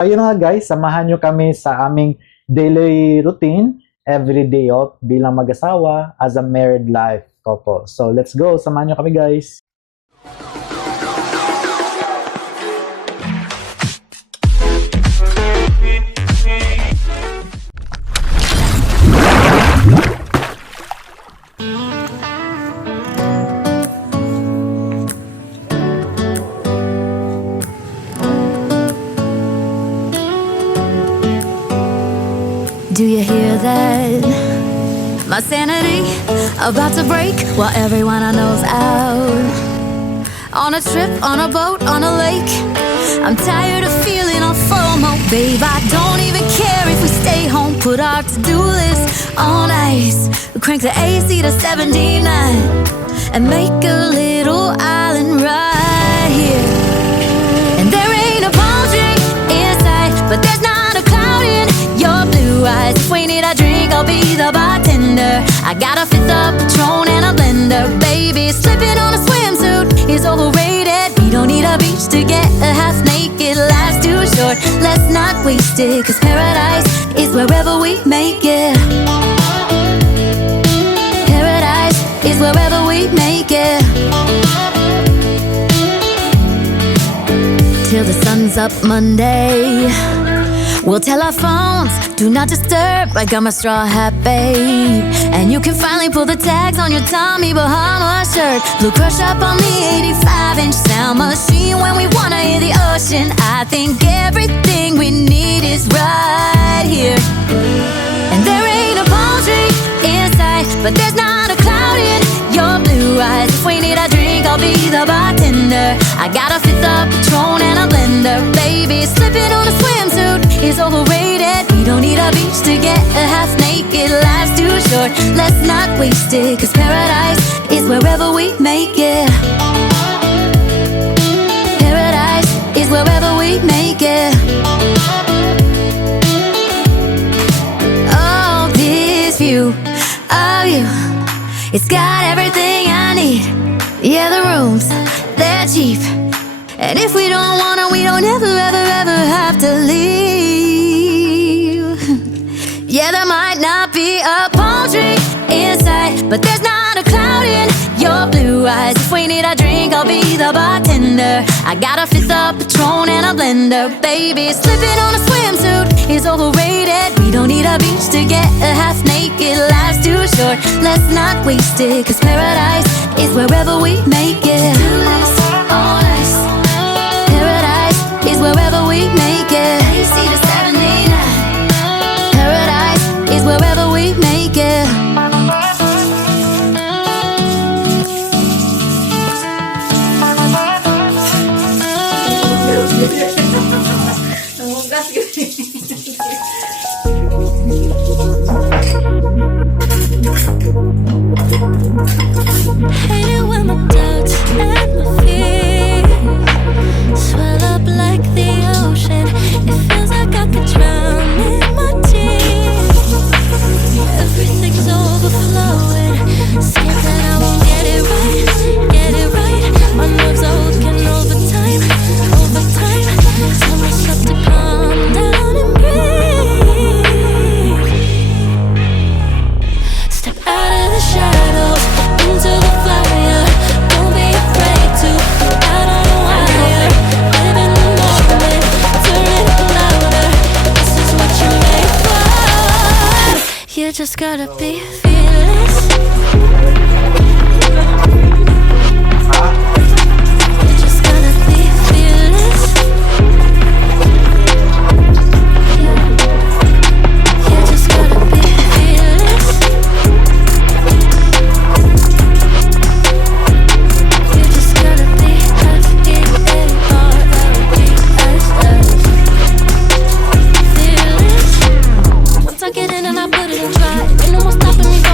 Ayun nga guys, samahan nyo kami sa aming daily routine, everyday off bilang mag-asawa as a married life couple. So let's go, samahan nyo kami guys. Do you hear that? My sanity about to break while everyone I know's out. On a trip, on a boat, on a lake. I'm tired of feeling all FOMO, babe. I don't even care if we stay home. Put our to-do list on ice. Crank the AC to 79 and make a little island right here. And there ain't a palm tree in sight, but there's not a cloud in your blue eyes. If we need a drink, I'll be the bartender. I got a fifth of Patron and a blender. Baby, slipping on a swimsuit is overrated. We don't need a beach to get a half naked. Life's too short, let's not waste it. Cause paradise is wherever we make it. Paradise is wherever we make it. Till the sun's up Monday, we'll tell our phones, do not disturb. I got my straw hat, babe. And you can finally pull the tags on your Tommy Bahama shirt. Blue crush up on the 85-inch sound machine when we wanna hear the ocean. I think everything we need is right here. And there ain't a palm tree in sight, but there's not a cloud in your blue eyes. If we need a drink, I'll be the bartender. I got a fifth of Patron and a blender. Baby, slipping on a swimsuit is overrated. We don't need a beach to get a half naked. Life's too short, let's not waste it. Cause paradise is wherever we make it. Paradise is wherever we make it. Oh, this view of you, it's got everything I need. Yeah, the rooms, they're cheap. And if we don't wanna, we don't ever, ever, ever have to leave. Yeah, there might not be a palm tree in sight, but there's not a cloud in your blue eyes. If we need a drink, I'll be the bartender. I got a fifth of Patron and a blender. Baby, slipping on a swimsuit is overrated. We don't need a beach to get a half naked. Life's too short, let's not waste it. Cause paradise is wherever we make it. On ice. Paradise is wherever we make it. AC to 79. Paradise is wherever we make it. Hate it when my doubts and my fears swell up like the ocean. It feels like I could drown in my tears. Everything's overflowing. Scared that I won't get it right, get it right. My nerves are working overtime, overtime. Tell myself to calm down and breathe. Step out of the shadows, into the fire. Don't be afraid to go out on a wire. Live in the moment, turn it up louder. This is what you're made for. You just gotta be fearless. You just gotta be fearless. You just gotta be fearless. You just gotta be F-E-A-R-L-E-S-S. Fearless. Once I get in and I put it in try, ain't no more stopping me.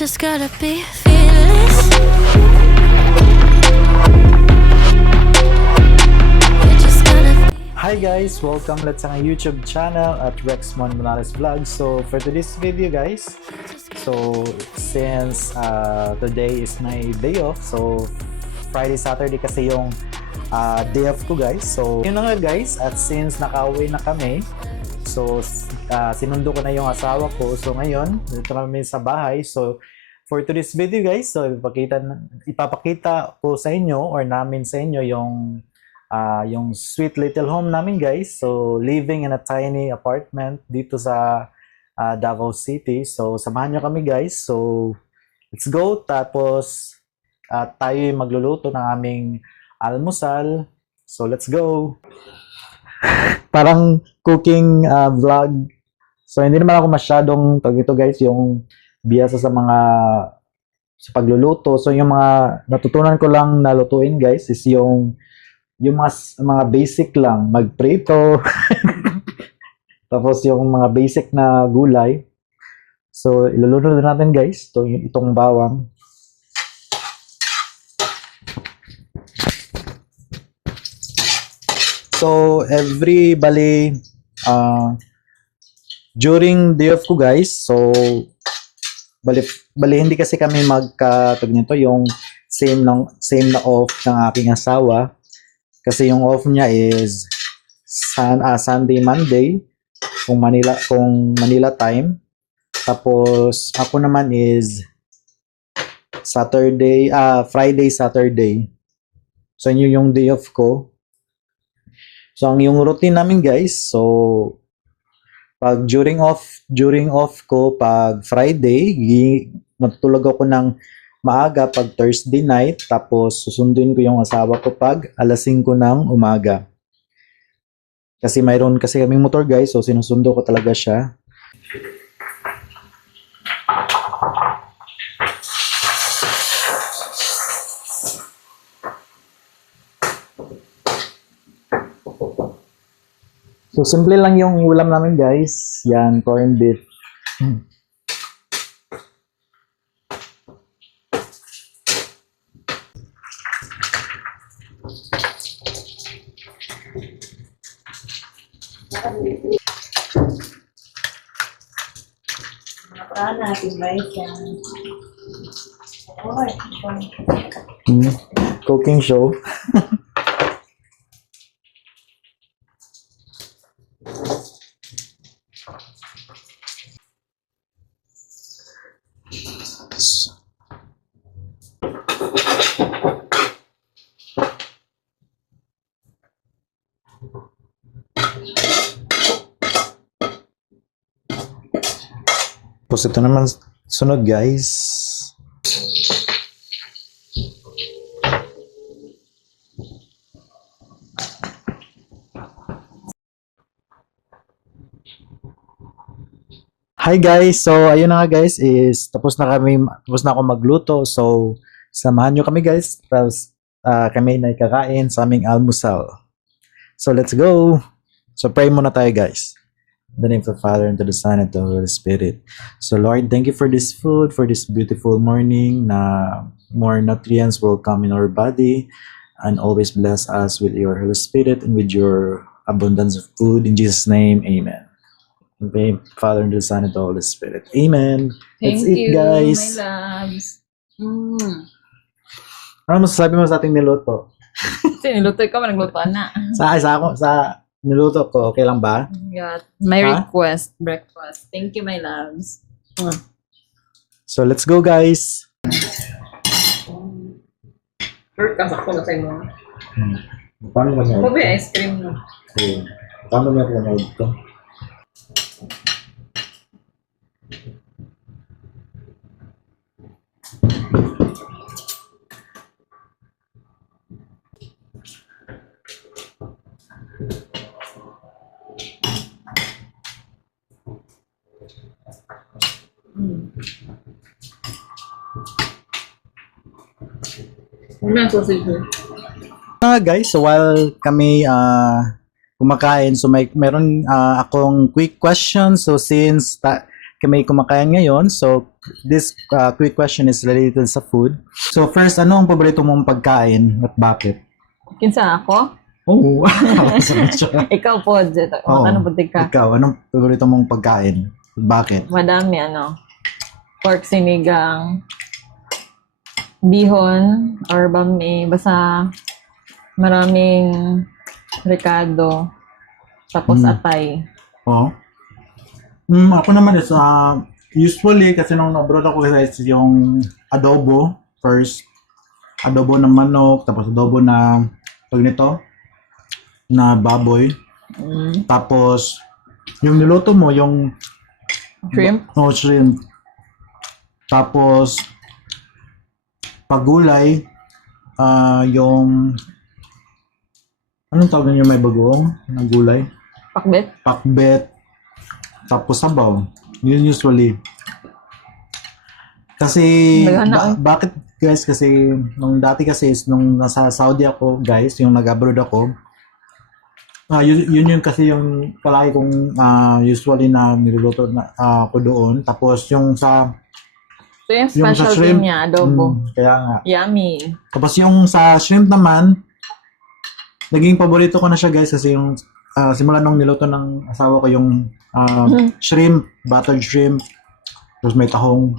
just gotta be fearless. You just gotta be. Hi guys! Welcome ulit sa aking YouTube channel at Rexmon Morales Vlog. So for today's video guys, so since today is my day off, so Friday, Saturday kasi yung day off ko guys. So yun na nga guys, at since nakauwi na kami, so sinundo ko na yung asawa ko. So ngayon, dito kami sa bahay. So for today's video guys, so ipapakita ko sa inyo or namin sa inyo yung sweet little home namin guys. So living in a tiny apartment dito sa Davao City. So samahan nyo kami guys. So let's go. Tapos tayo magluluto ng aming almusal. So let's go. Parang cooking vlog. So hindi naman ako masyadong ito guys, yung biyasa sa pagluluto. So yung mga natutunan ko lang na lutuin guys is yung mga basic lang, magprito. Tapos yung mga basic na gulay. So iluluto na natin guys, itong bawang. So during day off ko guys, so bali hindi kasi kami nito yung same na off ng aking asawa, kasi yung off niya is Sunday, Monday kung Manila time, tapos ako naman is Friday, Saturday. So yun yung day off ko. So ang yung routine namin guys, so pag during off ko, pag Friday, matutulog ako ng maaga pag Thursday night, tapos susunduin ko yung asawa ko pag alas 5 ng umaga. Kasi mayroon kasi kaming motor guys, so sinusundo ko talaga siya. So simple lang yung ulam namin guys. Yan, corned beef. Cooking show. Tapos ito naman sunod guys. Hi guys, so ayun na nga guys, is tapos na ako magluto. So samahan nyo kami guys, tapos kami na ikakain sa aming almusal. So let's go. So pray muna tayo guys. In the name of the Father, and to the Son, and to the Holy Spirit. So Lord, thank you for this food, for this beautiful morning, na more nutrients will come in our body, and always bless us with your Holy Spirit and with your abundance of food. In Jesus' name, amen. In the name of the Father, and to the Son, and to the Holy Spirit. Amen. Thank Let's eat, you, guys. my loves. Ano masasabi mo sa ating niluto? Niluto ka, nagluto na. Sa niluto ko, okay lang ba? Got my Ha? request, breakfast. Thank you, my loves. So let's go guys. Sure, kasakto na sa mo. Paano ba niya? Mabi, ice cream no. Paano niya po ito? Ano ang sausage mo? Guys, so while kami kumakain, so meron akong quick question. So since kami kumakain ngayon. So, this quick question is related sa food. So, first, ano ang paborito mong pagkain at bakit? Kinsa ako? Oo. Sagot siya. Ikaw po, Jet. Oo. Ano po ka? Ikaw, anong paborito mong pagkain? Bakit? Madami, pork sinigang, bihon, or bami, basta maraming ricado, tapos atay. Oo. Ako naman is, usually, kasi nung abroad ako guys, yung adobo first. Adobo ng manok, tapos adobo na, pag nito, na baboy. Tapos, yung niluto mo, yung Shrimp? shrimp. Tapos, pagulay, yung, anong tawag niyo may bagoong na gulay? Pakbet? Pakbet. Tapos sabaw. Yun usually. Kasi, bakit guys? Kasi, nung dati kasi, nung nasa Saudi ako, guys, yung nag-abroad ako, yun kasi yung palagi kong usually na niluluto na ako doon. Tapos yung sa So yung yung sa specialty shrimp, niya, adobo. kaya nga. Yummy. Tapos yung sa shrimp naman, naging paborito ko na siya guys kasi yung simula nung niluto ng asawa ko yung shrimp, buttered shrimp. Tapos may tahong.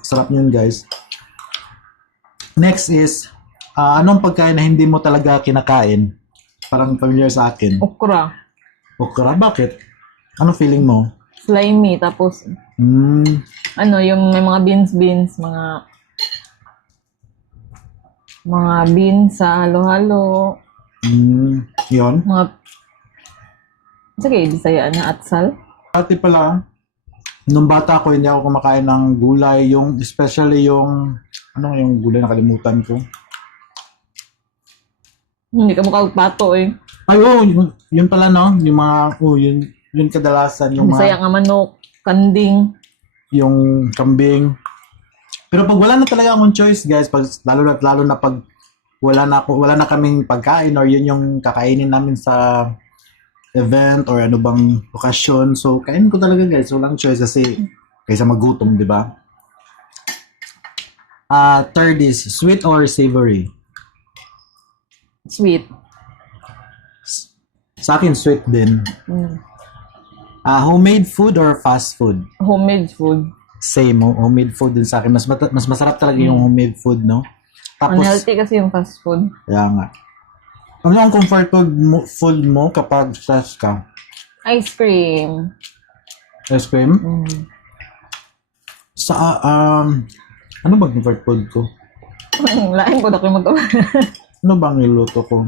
Sarap yun guys. Next is, anong pagkain na hindi mo talaga kinakain? Parang familiar sa akin. Okra. Okra, bakit? Anong feeling mo? Slimy. Tapos, yung may mga beans, mga beans sa halo-halo. Yun. Sige, Bisaya na atsal. Dati pala, nung bata ko, hindi ako kumakain ng gulay. Especially yung gulay na kalimutan ko. Hindi ka mukha pato eh. Ay, yun pala, no? Yung mga, yun kadalasan. Yung Bisaya nga manok, kanding. yung kambing. Pero pag wala na talaga akong choice, guys, lalo na pag wala na kaming pagkain or yun yung kakainin namin sa event or ano bang okasyon. So, kainin ko talaga, guys. Walang choice kasi kaysa magutom, di ba? Third is sweet or savory? Sweet. Sa akin, sweet din. Homemade food or fast food? Homemade food. Same, homemade food din sa akin. Mas masarap talaga yung homemade food, no? Tapos, Unhealthy kasi yung fast food. kaya nga. Ano ang comfort food mo kapag stress ka? Ice cream. Ice cream? Ano bang comfort food ko? Lain ko na kayo magawa. Ano bang niluto ko?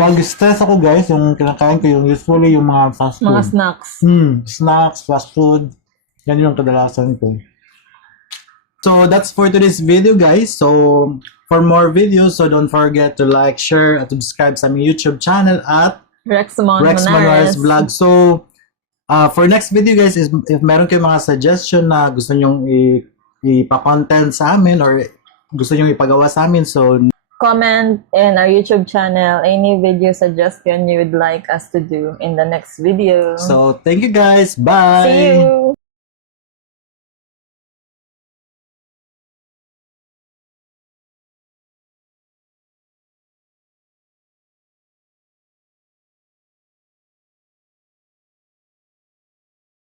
Pag stress ako guys, yung kinakain ko yung usually yung mga fast food. Mga snacks. Snacks, fast food. Yan yung kadalasan ko. So that's for today's video guys. So for more videos, so don't forget to like, share, at subscribe sa aming YouTube channel at Rexmon Manares Vlog. So for next video guys, is if meron kayong mga suggestion na gusto nyong ipa-content sa amin or gusto nyong ipagawa sa amin, so comment in our YouTube channel any video suggestion you would like us to do in the next video. thank you guys. Bye. See you!